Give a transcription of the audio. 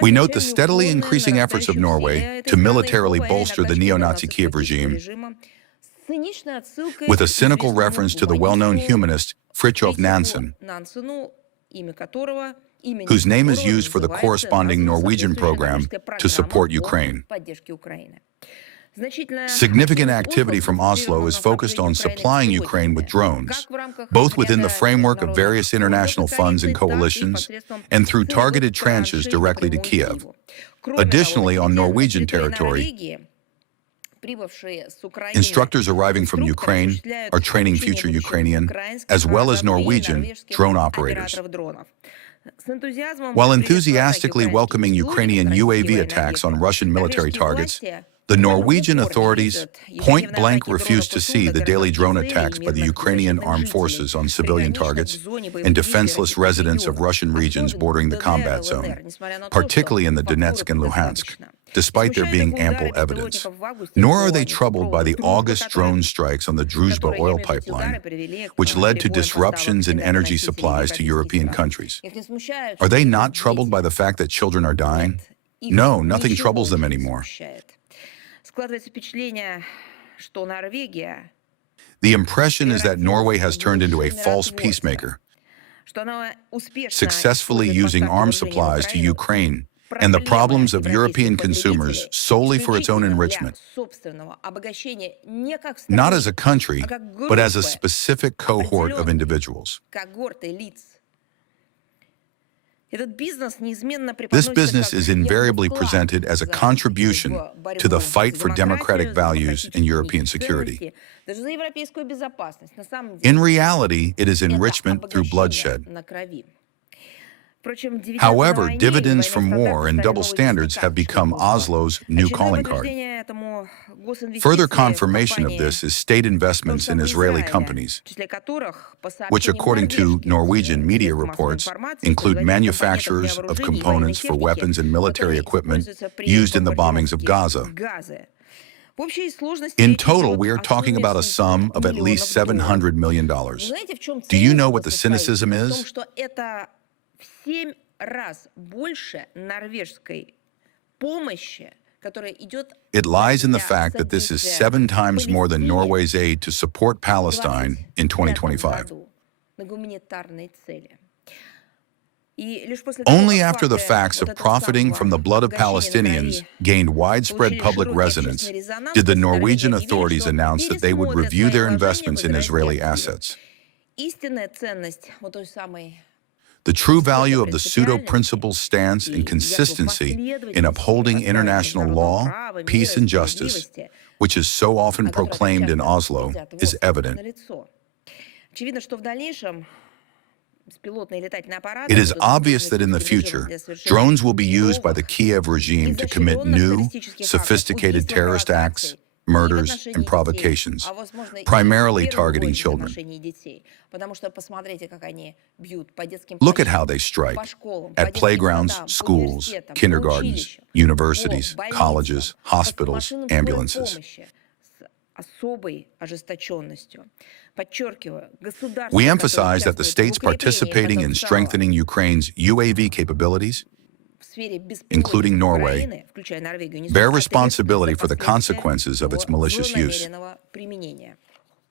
We note the steadily increasing efforts of Norway to militarily bolster the neo-Nazi Kiev regime, with a cynical reference to the well-known humanist Fridtjof Nansen, whose name is used for the corresponding Norwegian program to support Ukraine. Significant activity from Oslo is focused on supplying Ukraine with drones, both within the framework of various international funds and coalitions, and through targeted tranches directly to Kiev. Additionally, on Norwegian territory, instructors arriving from Ukraine are training future Ukrainian, as well as Norwegian, drone operators. While enthusiastically welcoming Ukrainian UAV attacks on Russian military targets, the Norwegian authorities point-blank refused to see the daily drone attacks by the Ukrainian armed forces on civilian targets and defenseless residents of Russian regions bordering the combat zone, particularly in the Donetsk and Luhansk, despite there being ample evidence. Nor are they troubled by the August drone strikes on the Druzhba oil pipeline, which led to disruptions in energy supplies to European countries. Are they not troubled by the fact that children are dying? No, nothing troubles them anymore. The impression is that Norway has turned into a false peacemaker, successfully using arms supplies to Ukraine and the problems of European consumers solely for its own enrichment, not as a country, but as a specific cohort of individuals. This business is invariably presented as a contribution to the fight for democratic values and European security. In reality, it is enrichment through bloodshed. However, dividends from war and double standards have become Oslo's new calling card. Further confirmation of this is state investments in Israeli companies, which, according to Norwegian media reports, include manufacturers of components for weapons and military equipment used in the bombings of Gaza. In total, we are talking about a sum of at least $700 million. Do you know what the cynicism is? It lies in the fact that this is 7 times more than Norway's aid to support Palestine in 2025. Only after the facts of profiting from the blood of Palestinians gained widespread public resonance did the Norwegian authorities announce that they would review their investments in Israeli assets. The true value of the pseudo-principles stance and consistency in upholding international law, peace, and justice, which is so often proclaimed in Oslo, is evident. It is obvious that in the future, drones will be used by the Kiev regime to commit new, sophisticated terrorist acts, murders, and provocations, primarily targeting children. Look at how they strike at playgrounds, schools, kindergartens, universities, colleges, hospitals, ambulances. We emphasize that the states participating in strengthening Ukraine's UAV capabilities, including Norway, bear responsibility for the consequences of its malicious use.